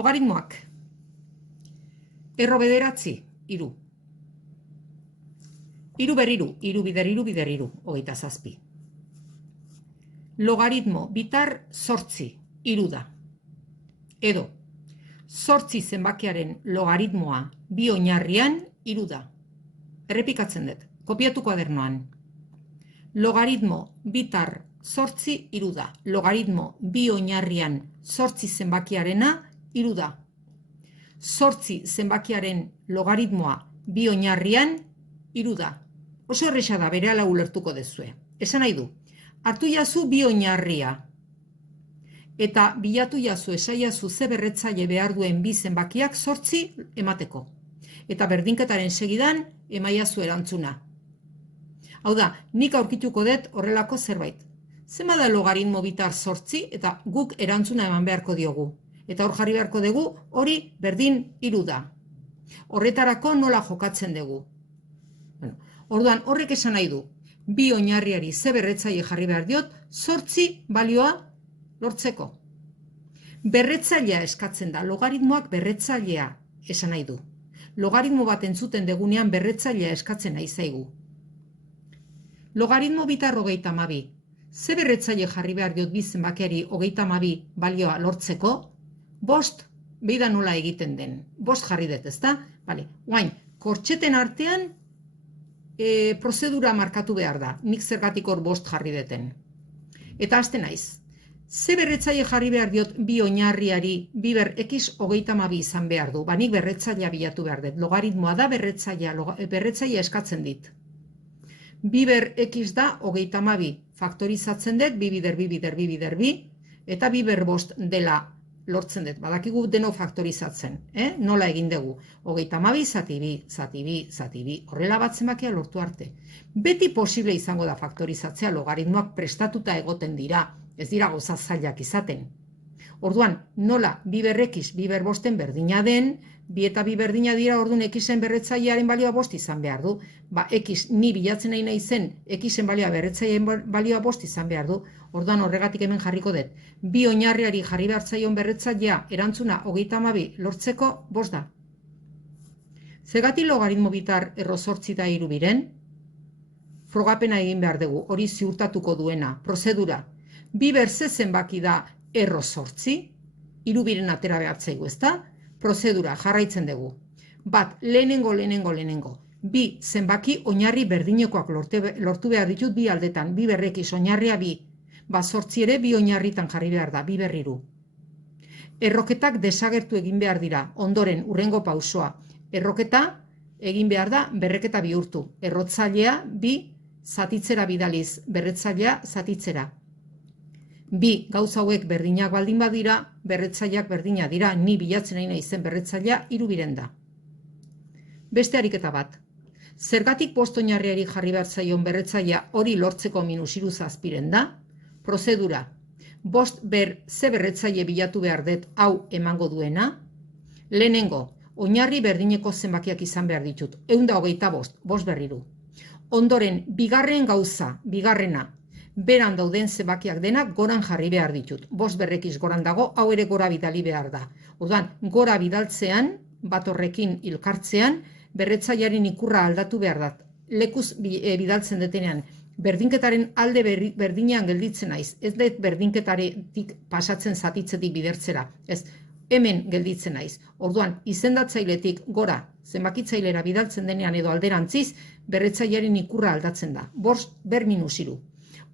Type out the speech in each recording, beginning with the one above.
Logaritmoak. Erro bederatzi, iru. Iru berriru, iru bider iru, 27. Logaritmo bitar zortzi, iru da. Edo, zortzi zenbakiaren logaritmoa bi oinarrian iru da. Errepikatzen dut, kopiatu kuadernoan. Logaritmo bitar zortzi iru da. Logaritmo bi oinarrian zortzi zenbakiarena iru da. Zortzi zenbakiaren logaritmoa bi oinarrian iru da. Oso erresa da, berehala ulertuko dezue. Esan nahi du, hartu jazu bi oinarria. Eta bilatu jazu, esaiazu ze berretzaile behar duen bi zenbakiak zortzi emateko. Eta berdinketaren segidan emaiazu erantzuna. Hau da, nik aurkituko dut horrelako zerbait. Zenba da logaritmo bitar zortzi eta guk erantzuna eman beharko diogu. Eta hor jarri beharko dugu, hori berdin iru da. Horretarako nola jokatzen dugu. Orduan, horrek esan nahi du, bi oinarriari ze berretzaile jarri behar diot, zortzi balioa lortzeko. Berretzailea eskatzen da, logaritmoak berretzailea esan nahi du. Logaritmo bat entzuten degunean berretzailea eskatzen nahi zaigu. Logaritmo bitar 32. Ze berretzaile jarri behar diot bi zenbakiari 32 balioa lortzeko? 5, beida nola egiten den. 5 jarri dut, ezta? Bale, guain, kortxeten artean prozedura markatu behar da. Nik zergatik hor 5 jarri deten. Eta hasten naiz. Ze berretzaile jarri behar diot bi oinarriari biber x 32 izan behar du. Nik berretzailea bilatu behar dut. Logaritmoa da berretzailea eskatzen dit. Biber x da 32. Faktorizatzen dut, bi bider bi, eta biber 5 dela lortzen dut. Badakigu deno faktorizatzen. Nola egin dugu? 32 zati bi, horrela bat zenbakia lortu arte. Beti posible izango da faktorizatzea, logaritmoak prestatuta egoten dira, ez dira gauza zailak izaten. Orduan, nola biber x, biber 5 berdina den, bi eta bi berdina dira, orduan xen berretzailearen balioa 5 izan behar du. X ni bilatzen nahi zen, xen balioa berretzailearen balioa 5 izan behar du. Orduan horregatik hemen jarriko dut. Bi oinarriari jarri behar zaion berretzailea erantzuna 32 lortzeko 5 da. Zergatik logaritmo bitar erro 8 da 3 biren? Frogapena egin behar dugu, hori ziurtatuko duena, prozedura. Biber ze zenbaki da erro 8, 3 biren atera behar zaigu, ezta? Prozedura, jarraitzen dugu. Bat, lehenengo. Bi zenbaki oinarri berdinekoak lortu behar ditut bi aldetan, bi berrekiz oinarria bi. 8 ere bi oinarritan jarri behar da, bi berriru. Erroketak desagertu egin behar dira, ondoren urrengo pausoa. Erroketa egin behar da berreketa bihurtu. Errotzailea bi zatitzera bidaliz, berretzailea zatitzera. Bi gauza hauek berdinak baldin badira, berretzaileak berdina dira, ni bilatzen nahi naizen berretzailea 3 biren da. Beste ariketa bat. Zergatik 5 oinarriari jarri behar zaion berretzailea hori lortzeko -3 zazpiren da? Prozedura. 5 ze berretzaile bilatu behar dut hau emango duena? Lehenengo, oinarri berdineko zenbakiak izan behar ditut. 125, 5 berriru. Ondoren, bigarren gauza, bigarrena, beran dauden zenbakiak denak goran jarri behar ditut. 5 berrekiz goran dago, hau ere gora bidali behar da. Orduan, gora bidaltzean, bat horrekin ilkartzean, berretzailearen ikurra aldatu behar da. Lekuz bidaltzen detenean, berdinketaren alde berdinean gelditzen naiz. Ez dut berdinketaretik pasatzen zatitzetik bidertzera. Ez, hemen gelditzen naiz. Orduan, izendatzailetik gora, zenbakitzailera bidaltzen denean edo alderantziz, berretzailearen ikurra aldatzen da. 5 ber -3.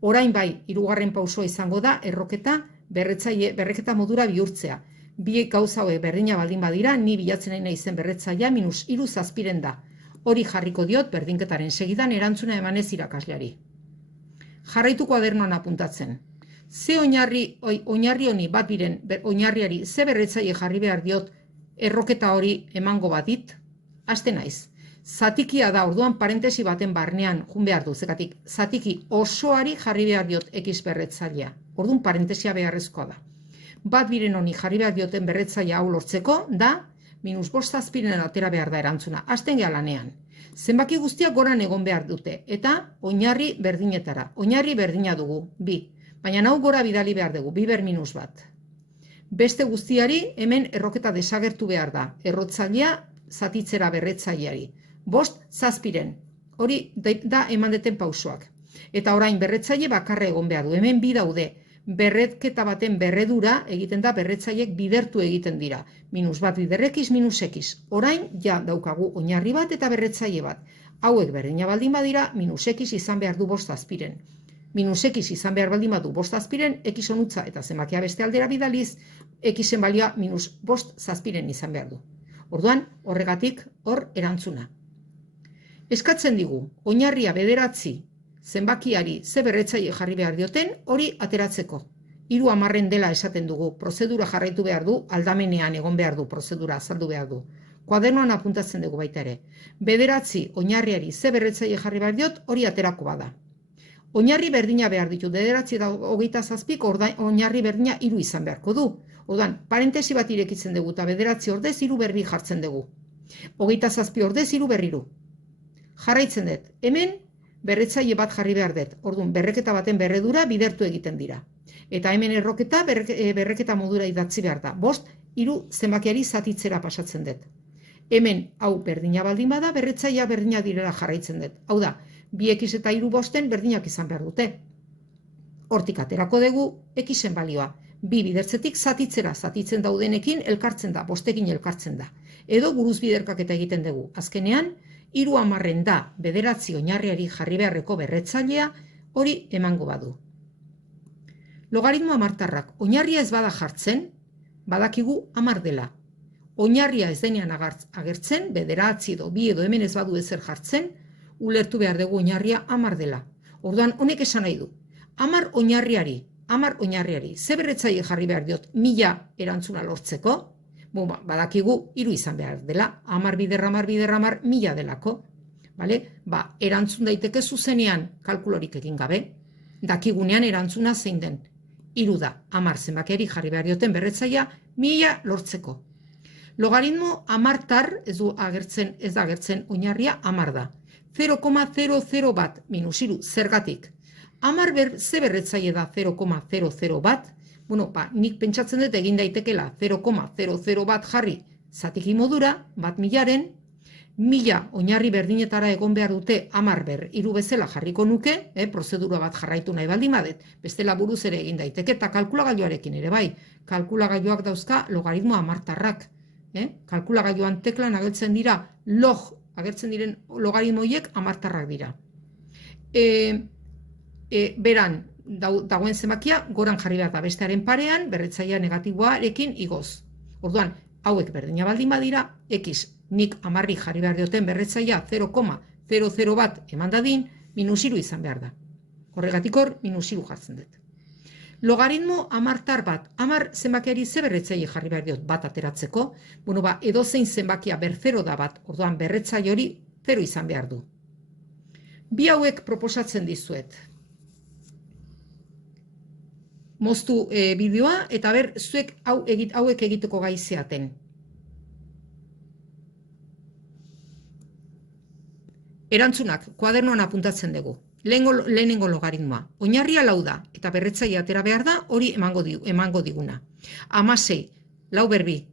Orain bai, 3. pausoa izango da, erroketa berreketa modura bihurtzea. Bi gauza hauek berdina baldin badira, ni bilatzen nahi naizen berretzailea -3 zazpiren da. Hori jarriko diot berdinketaren segidan erantzuna emanez irakasleari. Jarraitu kuadernoan apuntatzen. Ze oinarri honi bat biren oinarriari ze berretzaile jarri behar diot erroketa hori emango badit? Hasten naiz. Zatikia da, orduan parentesi baten barnean jun behar du, zekatik zatiki osoari jarri behar diot x berretzailea. Orduan parentesia beharrezkoa da. Bat biren honi jarri behar dioten berretzailea hau lortzeko da -5 zazpiren atera behar da erantzuna. Hasten geha lanean. Zenbaki guztiak goran egon behar dute eta oinarri berdinetara. Oinarri berdina dugu, 2. Baina hau gora bidali behar dugu, 2 ber -1. Beste guztiari hemen erroketa desagertu behar da. Errotzailea zatitzera berretzaileari. 5, 7. Hori da eman deten pausoak. Eta orain berretzaile bakarra egon behar du. Hemen bi daude. Berretketa baten berredura egiten da berretzailek bidertu egiten dira. -1 bider x, -x. Orain ja daukagu oinarri bat eta berretzaile bat. Hauek berdina baldin badira, -x izan behar du 5 azpiren. -x izan behar baldin badu 5 azpiren, x onutza eta zenbakia beste aldera bidaliz, xen balioa -5 zazpiren izan behar du. Orduan, horregatik hor erantzuna. Eskatzen digu, oinarria 9 zenbakiari ze berretzaile jarri behar dioten, hori ateratzeko. 3 10 dela esaten dugu, prozedura jarraitu behar du, aldamenean egon behar du, prozedura azaldu behar du. Kuadernoan apuntatzen dugu baita ere. 9 oinarriari ze berretzaile jarri behar diot, hori aterako bada. Oinarri berdina behar ditu, 9 eta 27 oinarri berdina 3 izan beharko du. Orduan, parentesi bat irekitzen dugu, eta 9 ordez 3 berri jartzen dugu. 27 ordez 3 berriru. Jarraitzen dut, hemen berretzaile bat jarri behar dut. Orduan, berreketa baten berredura bidertu egiten dira. Eta hemen erroketa berreketa modura idatzi behar da. 5, 3 zenbakiari zatitzera pasatzen dut. Hemen, hau berdina baldin bada, berretzailea berdina direla jarraitzen dut. Hau da, 2x eta 3 5 berdinak izan behar dute. Hortik aterako dugu, xen balioa. 2 bidertzetik zatitzera, zatitzen daudenekin elkartzen da, 5ekin elkartzen da. Edo buruz biderkaketa egiten dugu. Azkenean, 3 10 da 9 oinarriari jarri beharreko berretzailea, hori emango badu. Logaritmo hamartarrak. Oinarria ez bada jartzen, badakigu 10 dela. Oinarria ez denean agertzen, 9 edo 2 edo hemen ez badu ezer jartzen, ulertu behar dugu oinarria 10 dela. Orduan, honek esan nahi du. 10 oinarriari, ze berretzaile jarri behar diot 1000 erantzuna lortzeko, badakigu 3 izan behar dela, 10 bider 1000 delako. Erantzun daiteke zuzenean kalkulorik egin gabe, dakigunean erantzuna zein den. 3 da, 10 zenbakiari jarri behar dioten berretzailea 1000 lortzeko. Logaritmo hamartar, ez da agertzen oinarria 10 da. 0,00 bat minus 3, zergatik. 10 ze berretzaile da 0,00 bat, nik pentsatzen dut egin daitekela 0,00 bat jarri zatiki modura, bat 1000-aren, 1000 oinarri berdinetara egon behar dute 10 3 bezala jarriko nuke, prozedura bat jarraitu nahi baldin badet, bestela buruz ere egin daiteke, eta kalkulagailuarekin ere bai, kalkulagailuak dauzka logaritmo hamartarrak. Kalkulagailuan teklan agertzen dira agertzen diren logaritmoiek hamartarrak dira. Beran, dagoen zenbakia, goran jarri behar da bestearen parean, berretzailea negatiboarekin igoz. Orduan, hauek berdina baldin badira, x nik 10 jarri behar dioten berretzailea 0,00 bat eman dadin, -3 izan behar da. Horregatik hor, -3 jartzen dut. Logaritmo hamartar bat, 10 zenbakiari ze berretzaile jarri behar diot bat ateratzeko, edozein zenbakia 0 da bat, orduan berretzaile hori 0 izan behar du. Bi hauek proposatzen dizuet. Moztu bideoa eta zuek hauek egiteko gai zeaten. Erantzunak, kuadernoan apuntatzen dugu. Lehenengo logaritmoa. Oinarria 4 da, eta berretzaile atera behar da, hori emango diguna. 16, 4 berbi.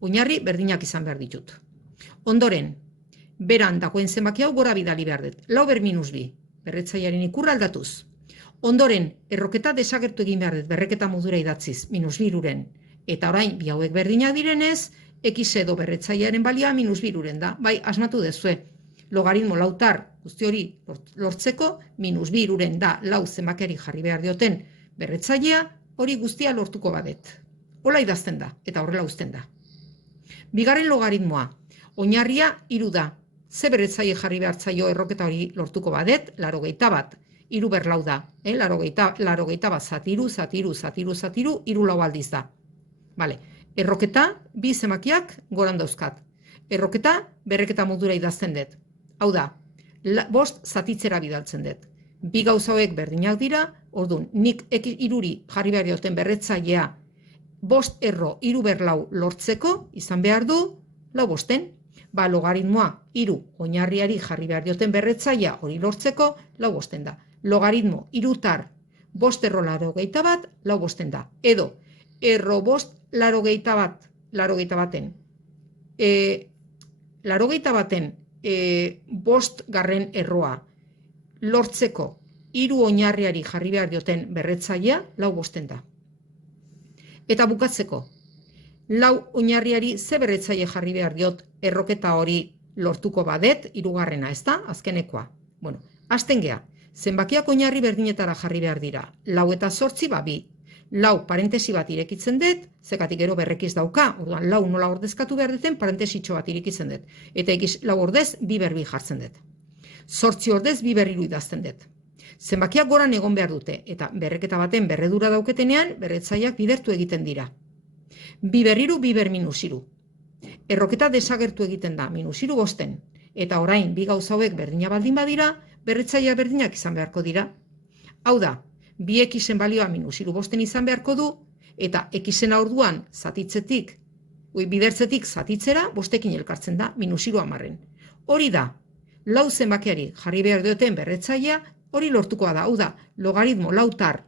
Oinarri berdinak izan behar ditut. Ondoren, beran dagoen zenbaki hau gora bidali behar dut. 4 ber minus 2. Berretzailearen ikurra aldatuz. Ondoren, erroketa desagertu egin behar dut, berreketa modura idatziz, -2 Eta orain, bi hauek berdinak direnez, x edo berretzailearen balia -2 da. Bai, asmatu dezue. Logaritmo lautar guzti hori lortzeko, -2 da 4 zenbakiari jarri behar dioten berretzailea, hori guztia lortuko badet. Hola idazten da, eta horrela uzten da. Bigarren logaritmoa, oinarria 3 da. Ze berretzaile jarri behar zaio erroketa hori lortuko badet, 81. 3 ber 4 da. 81 zatiru, 3 lau aldiz da. Erroketa, bi zenbakiak goran dauzkat. Erroketa, berreketa modura idazten dut. Hau da, 5 zatitzera bidaltzen dut. Bi gauza hauek berdinak dira, orduan, nik 3 jarri behar dioten berretzailea 5 erro 3 ber 4 lortzeko, izan behar du, 4 5. Logaritmoa 3 oinarriari jarri behar dioten berretzailea hori lortzeko, 4 5 da. Logaritmo 3 tar 5 erro 81, 4 5 da. Edo, erro bost, 81. 81 bost garren erroa lortzeko hiru oinarriari jarri behar dioten berretzailea 4 bosten da. Eta bukatzeko, 4 oinarriari ze berretzaile jarri behar diot erroketa hori lortuko badet, 3. ez da, azkenekoa. Bueno, hasten gea, zenbakiak oinarri berdinetara jarri behar dira. 4 eta 8, 2. 4 parentesi bat irekitzen dut, zekatik gero berrekiz dauka, orduan 4 nola ordezkatu behar duten, parentesitxo bat irekitzen dut. Eta 4 ordez, 2 berbi jartzen dut. 8 ordez, 2 berriru idazten dut. Zenbakiak goran egon behar dute, eta berreketa baten berredura dauketenean, berretzaileak bidertu egiten dira. 2 berriru, 2 ber minus 3. Erroketa desagertu egiten da, minus 3 bosten. Eta orain, 2 gauza hauek berdina baldin badira, berretzailea berdinak izan beharko dira. Hau da, 2 xen balioa minus 3 bosten izan beharko du, eta xena orduan bidertzetik zatitzera, bostekin elkartzen da, minus 10. Hori da, 4 zenbakiari jarri behar dioten berretzailea, hori lortukoa da, hau da, logaritmo 4 tar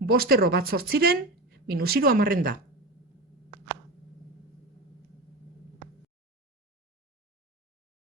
5 erro bat 8, minus 10 da.